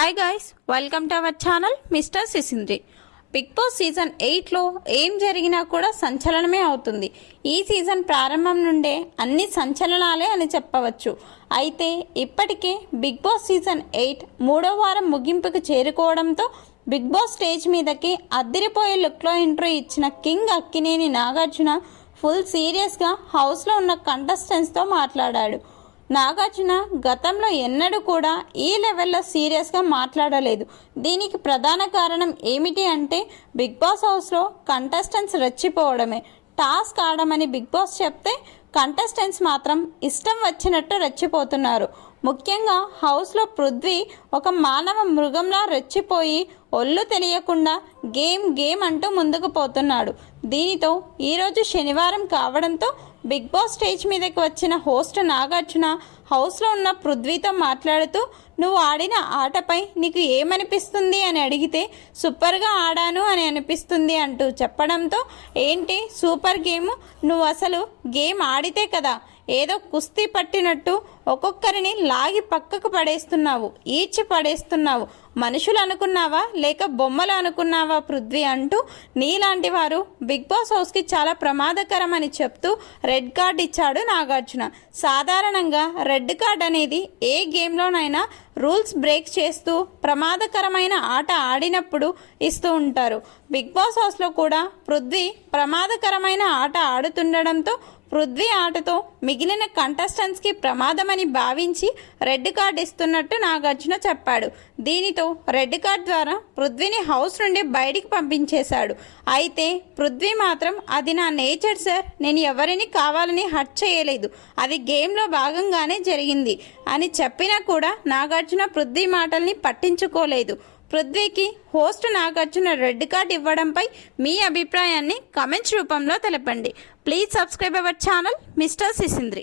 Hi guys, welcome to our channel mister Sisindri. Big boss season 8లో ఏం జరిగినా కూడా సంచలనమే అవుతుంది. ఈ సీజన్ ప్రారంభం నుండే అన్ని సంచలనాలే అని చెప్పవచ్చు. అయితే ఇప్పటికే బిగ్ బాస్ సీజన్ 8 మూడో వారం ముగింపుకు చేరుకోవడంతో బిగ్ బాస్ స్టేజ్ మీదకి అద్దిరిపోయే లుక్లో ఎంట్రీ ఇచ్చిన కింగ్ అక్కినేని నాగార్జున ఫుల్ సీరియస్గా హౌస్లో ఉన్న కంటెస్టెంట్స్తో మాట్లాడాడు. నాగార్జున గతంలో ఎన్నడూ కూడా ఈ లెవెల్లో సీరియస్గా మాట్లాడలేదు. దీనికి ప్రధాన కారణం ఏమిటి అంటే బిగ్ బాస్ హౌస్లో కంటెస్టెంట్స్ రెచ్చిపోవడమే. టాస్క్ ఆడమని బిగ్ బాస్ చెప్తే కంటెస్టెంట్స్ మాత్రం ఇష్టం వచ్చినట్టు రెచ్చిపోతున్నారు. ముఖ్యంగా హౌస్లో పృథ్వీ ఒక మానవ మృగంలా రెచ్చిపోయి ఒళ్ళు తెలియకుండా గేమ్ అంటూ ముందుకు పోతున్నాడు. దీనితో ఈరోజు శనివారం కావడంతో బిగ్ బాస్ స్టేజ్ మీదకి వచ్చిన హోస్ట్ నాగార్జున హౌస్లో ఉన్న పృథ్వీతో మాట్లాడుతూ, నువ్వు ఆడిన ఆటపై నీకు ఏమనిపిస్తుంది అని అడిగితే సూపర్గా ఆడాను అని అనిపిస్తుంది అంటూ చెప్పడంతో, ఏంటి సూపర్ గేమ్, నువ్వు అసలు గేమ్ ఆడితే కదా ఏదో కుస్తీ పట్టినట్టు ఒక్కొక్కరిని లాగి పక్కకు పడేస్తున్నావు, ఈడ్చి పడేస్తున్నావు, మనుషులు అనుకున్నావా లేక బొమ్మలు అనుకున్నావా పృథ్వీ అంటూ నీలాంటి వారు బిగ్ బాస్ హౌస్కి చాలా ప్రమాదకరం అని చెప్తూ రెడ్ కార్డ్ ఇచ్చాడు నాగార్జున. సాధారణంగా రెడ్ కార్డ్ అనేది ఏ గేమ్లోనైనా రూల్స్ బ్రేక్ చేస్తూ ప్రమాదకరమైన ఆట ఆడినప్పుడు ఇస్తూ ఉంటారు. బిగ్ బాస్ హౌస్లో కూడా పృథ్వీ ప్రమాదకరమైన ఆట ఆడుతుండడంతో పృథ్వీ ఆటతో మిగిలిన కంటెస్టెంట్స్కి ప్రమాదమని భావించి రెడ్ కార్డ్ ఇస్తున్నట్టు నాగార్జున చెప్పాడు. దీనితో రెడ్ కార్డ్ ద్వారా పృథ్వీని హౌస్ నుండి బయటికి పంపించేశాడు. అయితే పృథ్వీ మాత్రం, అది నా నేచర్ సార్, నేను ఎవరిని కావాలని హర్ట్ చేయలేదు, అది గేమ్లో భాగంగానే జరిగింది అని చెప్పినా కూడా నాగార్జున పృథ్వీ మాటల్ని పట్టించుకోలేదు. పృథ్వీకి హోస్ట్ నాగార్జున రెడ్ కార్డ్ ఇవ్వడంపై మీ అభిప్రాయాన్ని కమెంట్స్ రూపంలో తెలపండి. Please subscribe our channel mister సిసింద్రి.